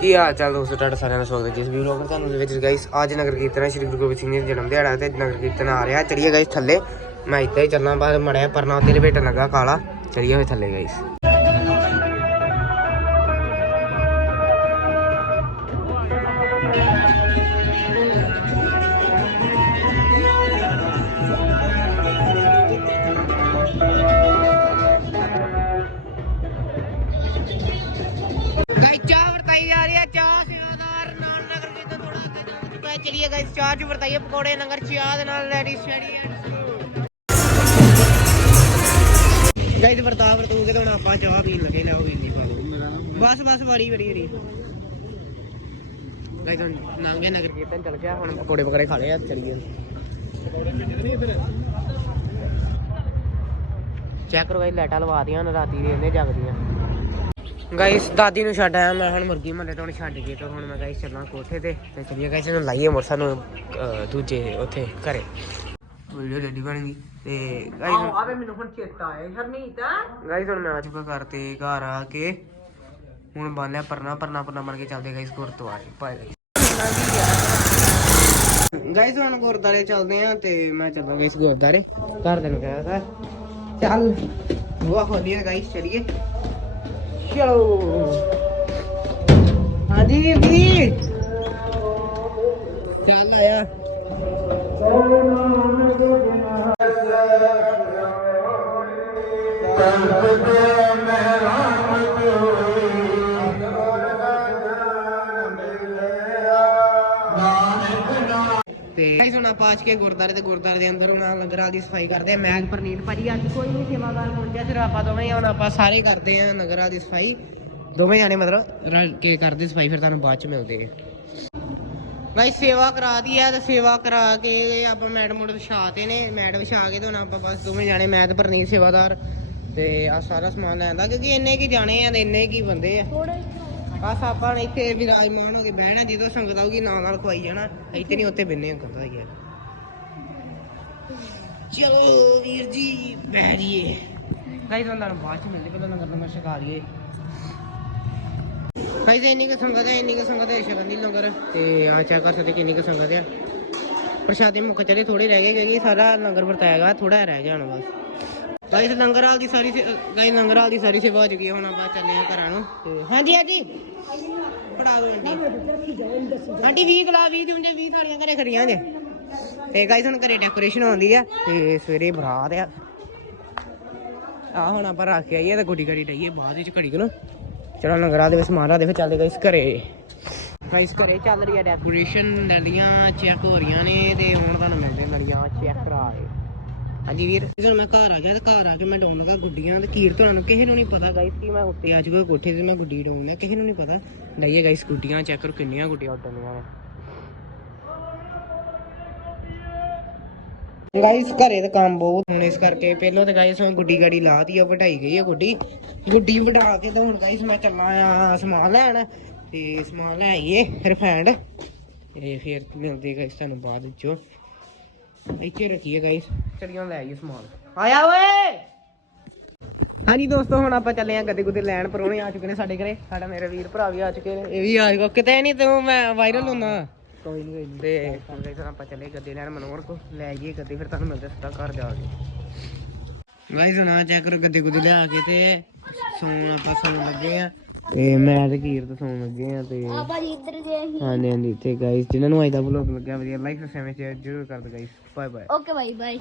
ਕੀ ਹਾਲ ਚਾਲ ਦੋਸਤੋ, ਤੁਹਾਡਾ ਸਾਰਿਆਂ ਦਾ ਸਵਾਗਤ ਹੈ ਜਿਸ ਵੀ ਵਲੌਗ ਤੁਹਾਨੂੰ ਦੇ ਵਿੱਚ ਗਾਇਸ ਅੱਜ ਨਗਰ ਕੀਰਤਨ ਹੈ, ਸ਼੍ਰੀ ਗੁਰੂ ਗੋਬਿੰਦ ਸਿੰਘ ਜੀ ਦਾ ਜਨਮ ਦਿਹਾੜਾ ਤੇ ਨਗਰ ਕੀਰਤਨ ਆ ਰਿਹਾ। ਚਲਿਏ ਗਾਇਸ ਥੱਲੇ, ਮੈਂ ਇੱਥੇ ਹੀ ਚੱਲਣਾ ਬਾਅਦ ਮੜਿਆ ਪਰਨਾ ਉੱਤੇ ਲਪੇਟਣ ਲੱਗਾ ਕਾਲਾ। ਚਲਿਏ ਹੋਏ ਥੱਲੇ ਗਾਇਸ ਗਾਇਸ ਚੱਲ ਚੁੱਕਾ ਹੈ ਚਲਿਏ ਗਾਇਸ ਚਾਹ ਚ ਦੇ ਨਾਲ ਰੈਡੀ ਸਟੈਡੀ ਗਾਇਸ ਵਰਤਾ, ਵਰਤੂ ਕੇ ਹੁਣ ਆਪਾਂ ਚਾਹ ਪੀਣ ਲੱਗੇ, ਲੈ ਉਹ ਵੀ ਨਹੀਂ ਬਸ ਬਸ ਬੜੀ ਬੜੀ ਬੜੀ। ਗਾਇਸ ਹੁਣ ਨਾਂਗੇ ਨਗਰ ਕੀਰਤਨ, ਚੱਲ ਗਿਆ, ਹੁਣ ਪਕੌੜੇ ਪਕੜੇ ਖਾ ਲਏ ਆ, ਚਲੀਏ। ਚੈੱਕ ਕਰੋ ਗਾਇਸ ਲਾਈਟਾਂ ਲਵਾ ਦੀਆਂ ਹੁਣ ਰਾਤੀ ਦੇ ਇਹਨੇ ਜਗਦੀਆਂ। ਗਾਇਸ ਦਾਦੀ ਨੂੰ ਛੱਡ ਆਇਆ ਮੈਂ ਹੁਣ ਮੁਰਗੀ ਮੱਲੇ ਤੋਂ ਹੁਣ ਛੱਡ ਕੇ ਤੇ ਹੁਣ ਮੈਂ ਗਾਇਸ ਚੱਲਾਂ ਕੋਠੇ ਤੇ ਤੇ ਚਲੀਏ ਗਾਇਸ ਇਹਨੂੰ ਲਾਈਏ ਮੋਟਰ ਨੂੰ ਅਹ, ਦੂਜੇ ਉੱਥੇ ਘਰੇ। ਵੀਡੀਓ ਰੈਡੀ ਬਣ ਗਈ ਤੇ ਗਾਇਸ ਆਵੇ ਮੈਨੂੰ ਹੁਣ ਚੇਤਾ ਆਇਆ ਹਰਮੀਤ ਗਾਇਸ ਹੁਣ ਮੈਂ ਆ ਚੁੱਕਾ ਘਰ ਤੇ ਘਰ ਆ ਕੇ ਹੁਣ ਬਣ ਲਿਆ ਪਰਨਾ ਪਰਨਾ ਪਰਨਾ ਬਣ ਕੇ ਚੱਲਦੇ ਗਾਇਸ ਗੁਰਦੁਆਰੇ ਬਾਏ ਗਾਇਸ ਹੁਣ ਗੁਰਦੁਆਰੇ ਚੱਲਦੇ ਆ ਤੇ ਮੈਂ ਚੱਲਾਂ ਗਾਇਸ ਗੁਰਦੁਆਰੇ। ਘਰ ਦੇ ਨੂੰ ਕਹਿਆ ਤਾ ਚੱਲ ਵਾਹ ਹੋਲੀਏ ਗਾਇਸ ਚਲੀਏ। ਚਲੋ ਹਾਂਜੀ ਵੀਰ ਚੱਲ ਆਇਆ ਤੇ ਗਾਇਸ ਹੁਣ ਆਪਾਂ ਅੱਜ ਕੇ ਗੁਰਦਾਰੇ ਤੇ ਗੁਰਦਾਰੇ ਦੇ ਅੰਦਰ ਹੁਣ ਲੰਗਰਾਂ ਦੀ ਸਫ਼ਾਈ ਕਰਦੇ ਆ। ਮੈਂ ਪ੍ਰਨੀਤ ਭਾਜੀ, ਅੱਜ ਕੋਈ ਨਹੀਂ ਸੇਵਾਦਾਰ ਪਹੁੰਚਿਆ ਸਿਰ ਆਪਾਂ ਦੋਵੇਂ ਹੀ ਹੁਣ ਆਪਾਂ ਸਾਰੇ ਕਰਦੇ ਆ ਨਗਰਾਂ ਦੀ ਸਫ਼ਾਈ। ਦੋਵੇਂ ਜਾਣੇ ਮਤਲਬ ਰਲ ਕੇ ਕਰਦੇ ਸਫ਼ਾਈ, ਫਿਰ ਤੁਹਾਨੂੰ ਬਾਅਦ ਚ ਮਿਲਦੇ ਆ। ਗਾਇਸ ਸੇਵਾ ਕਰਾਤੀ ਆ ਤੇ ਸੇਵਾ ਕਰਾ ਕੇ ਆਪਾਂ ਮੈਡਮ ਮੁੰਡ ਵਿਛਾਤੇ ਨੇ, ਮੈਡਮ ਵਿਛਾ ਕੇ ਤੇ ਹੁਣ ਆਪਾਂ ਬਸ ਦੋਵੇਂ ਜਾਣੇ, ਮੈਂ ਤੇ ਪ੍ਰਨੀਤ ਸੇਵਾਦਾਰ ਤੇ ਆ ਸਾਰਾ ਸਮਾਨ ਲੈਂਦਾ ਕਿਉਂਕਿ ਇੰਨੇ ਕੀ ਜਾਣੇ ਆ ਤੇ ਇੰਨੇ ਕੀ ਬੰਦੇ ਆ। ਬਸ ਆਪਾਂ ਨੇ ਇੱਥੇ ਵਿਰਾਜਮਾਨ ਹੋ ਕੇ ਬਹਿਣਾ ਜਦੋਂ ਸੰਗਤ ਆਊਗੀ ਨਾਲ ਨਾਲ ਖਵਾਈ ਜਾਣਾ ਇੱਥੇ ਨਹੀਂ ਉੱਥੇ ਬਿੰਨੇ ਹੁੰਦਾ ਹੀ ਹੈ। ਚਲੋ ਵੀਰ ਜੀ ਬਹਿ ਜੀਏ ਗਾਈਸ ਉਹਨਾਂ ਨੂੰ ਬਾਅਦ ਚ ਮਿਲਦੇ ਪਹਿਲਾਂ ਨਗਰ ਨੰਬਰ ਛਕਾ ਲਈਏ ਗਾਈਸ ਇੰਨੀ ਕੁ ਸੰਗਤ ਹੈ ਇੰਨੀ ਕੁ ਸੰਗਤ ਹੈ ਸ਼ਰਨ ਲੰਗਰ ਤੇ ਆ ਚੈੱਕ ਕਰ ਸਕਦੇ ਕਿੰਨੀ ਕੁ ਸੰਗਤ ਹੈ ਪ੍ਰਸ਼ਾਦੇ ਮੁੱਕ ਚਲੇ ਥੋੜੇ ਰਹਿ ਗਏ ਕਿਉਂਕਿ ਸਾਰਾ ਲੰਗਰ ਵਰਤਾਏਗਾ ਥੋੜਾ ਰਹਿ ਗਿਆ ਹੁਣ ਬਸ। ਗਾਈਸ ਲੰਗਰ ਦੀ ਸਾਰੀ ਗਾਈਸ ਲੰਗਰ ਦੀ ਸਾਰੀ ਸੇਵਾ ਹੋ ਚੁੱਕੀ ਹੈ। ਹੁਣ ਆਪਾਂ ਚੱਲੇ ਆ ਘਰਾਂ ਨੂੰ। ਤੇ ਹਾਂਜੀ ਹਾਂਜੀ। ਫੜਾ ਦੋ ਆਂਟੀ। ਆਂਟੀ 20 ਗਲਾ 20 ਦੀ ਹੁੰਦੇ 20 ਥਾਲੀਆਂ ਘਰੇ ਖੜੀਆਂ ਜੇ। ਤੇ ਗਾਈਸ ਹੁਣ ਘਰੇ ਡੈਕੋਰੇਸ਼ਨ ਹੁੰਦੀ ਆ। ਤੇ ਸਵੇਰੇ ਬਰਾਤ ਆ। ਆ ਹੁਣ ਆਪਾਂ ਰੱਖ ਕੇ ਆਈਏ ਤੇ ਗੁੱਡੀ ਘੜੀ ਡਈਏ ਬਾਅਦ ਵਿੱਚ ਘੜੀ ਨੂੰ। ਚਲੋ, ਲੰਗਰਾਂ ਦੇ ਵਿੱਚ ਸਮਾਨ ਦੇ, ਫਿਰ ਚੱਲਦੇ ਗਾਈਸ ਘਰੇ। ਗਾਈਸ ਘਰੇ ਚੱਲ ਰਹੀ ਆ ਡੈਕੋਰੇਸ਼ਨ ਨਲੀਆਂ ਚੈੱਕ ਹੋ ਰਹੀਆਂ ਨੇ ਤੇ ਹੁਣ ਤੁਹਾਨੂੰ ਮਿਲਦੇ ਨਲੀਆਂ ਚੈੱਕ ਕਰਾ ਕੇ ਹਾਂਜੀ ਵੀਰ। ਜਦੋਂ ਮੈਂ ਘਰ ਆ ਗਿਆ ਤੇ ਘਰ ਆ ਕੇ ਮੈਂ ਡਾਉਣ ਲੱਗਾ ਗੁੱਡੀਆਂ ਤੇ ਕੀਰਤਨਾਂ ਨੂੰ। ਕਿਸੇ ਨੂੰ ਨਹੀਂ ਪਤਾ ਗਾਈਸ ਕਿ ਮੈਂ ਉੱਤੇ ਆ ਚੁੱਕਾ ਕੋਠੇ ਤੇ ਮੈਂ ਗੁੱਡੀ ਡਾਉਣ ਲਿਆ ਕਿਸੇ ਨੂੰ ਨਹੀਂ ਪਤਾ। ਲਈਏ ਗਾਈਸ ਗੁੱਡੀਆਂ ਚੈੱਕ ਕਰੋ ਕਿੰਨੀਆਂ ਗੁੱਡੀਆਂ ਉੱਡਣੀਆਂ ਨੇ। ਗਾਈਸ ਘਰੇ ਤਾਂ ਕੰਮ ਬਹੁਤ ਹੁਣ ਇਸ ਕਰਕੇ। ਪਹਿਲਾਂ ਤਾਂ ਗਾਈਸ ਹੁਣ ਗੁੱਡੀ ਗਾੜੀ ਲਾਤੀ ਆ ਵਢਾਈ ਗਈ ਆ ਗੁੱਡੀ। ਗੁੱਡੀ ਵਢਾ ਕੇ ਤਾਂ ਹੁਣ ਗਾਈਸ ਮੈਂ ਚੱਲਾਂ ਆ ਸਮਾਨ ਲੈਣ। ਤੇ ਸਮਾਨ ਲੈ ਆਈਏ ਰਿਫਾਈਂਡ ਤੇ ਫਿਰ ਮਿਲਦੇ ਗਾਈਸ ਤੁਹਾਨੂੰ ਬਾਅਦ ਵਿੱਚੋਂ। ਇੱਥੇ ਰੱਖੀਏ ਗਾਈਸ ਚਲੀਆਂ ਲੈ ਆਈਏ ਸਮਾਨ। ਆਇਆ ਓਏ! ਹਾਂਜੀ ਦੋਸਤੋ ਹੁਣ ਆਪਾਂ ਚੱਲੇ ਆ ਗੱਦੇ ਗੁੱਦੇ ਲੈਣ। ਪਰੋਣੇ ਆ ਚੁੱਕੇ ਨੇ ਸਾਡੇ ਘਰੇ। ਸਾਡਾ ਮੇਰੇ ਵੀਰ ਭਰਾ ਵੀ ਆ ਚੁੱਕੇ ਨੇ। ਇਹ ਵੀ ਆ ਚੁੱਕਾ ਕਿਤੇ ਨਹੀਂ ਤੂੰ ਮੈਂ ਵਾਇਰਲ ਹੁੰਦਾ ਕੋਈ ਨਹੀਂ ਤੇ ਹੁਣ ਗਾਈਸ ਆਪਾਂ ਚੱਲੇ ਗੱਦੇ ਲੈਣ ਮਨੋਰ ਕੋ ਲੈ ਆਈਏ ਗੱਦੇ ਫਿਰ ਤੁਹਾਨੂੰ ਮਿਲਦੇ ਸਿੱਧਾ ਘਰ ਜਾ ਕੇ। ਗਾਈਸ ਹੁਣ ਆ ਚੈੱਕ ਕਰੋ ਗੱਦੇ ਗੁੱਦੇ ਲਿਆ ਕੇ ਤੇ ਸੌਣ ਆਪਾਂ ਸੌਣ ਲੱਗੇ ਆ। ਤੇ ਮੈਂ ਤੇ ਕੀਰ ਤੇ ਸੌਣ ਲੱਗੇ ਆ ਤੇ ਭਾਜੀ ਇੱਧਰ ਗਏ ਸੀ। ਹਾਂਜੀ ਹਾਂਜੀ ਤੇ ਗਾਈਸ ਜਿਨ੍ਹਾਂ ਨੂੰ ਅੱਜ ਦਾ ਵਲੌਗ ਲੱਗਿਆ ਵਧੀਆ ਲਾਈਕ ਸ਼ੇਅਰ ਜਰੂਰ ਕਰ ਦਿਓ guys bye bye okay bye bye